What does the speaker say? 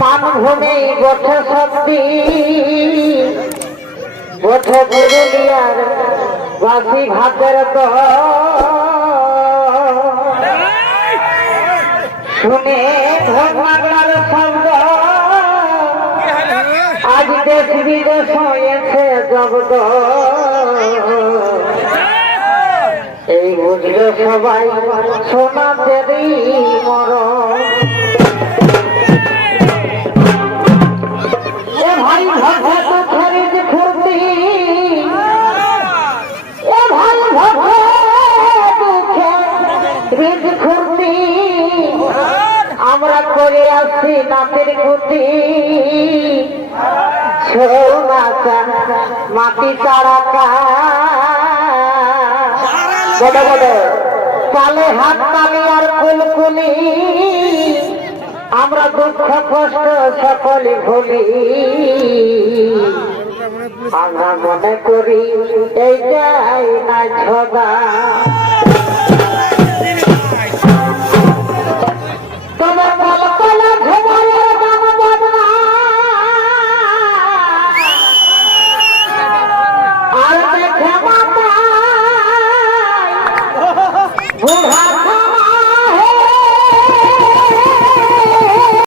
মানভূমি বঠে শক্তি বঠে পুরুলিয়ার বাসি ভাতের শুনে ধর্মার শব্দ। আজ দেশ বিদেশ হয়েছে জগদ এই বুঝলো সবাই সোনা দেবী খরিদ ফুর্তি আমরা করে আসছি নাতের ছোনাচা মাটি বড় বড় তালে হাত তালি আর কুলকুলি। আমরা দুঃখ, কষ্ট সকলে ভুলি। আমরা মনে করি এইটাই না ছদা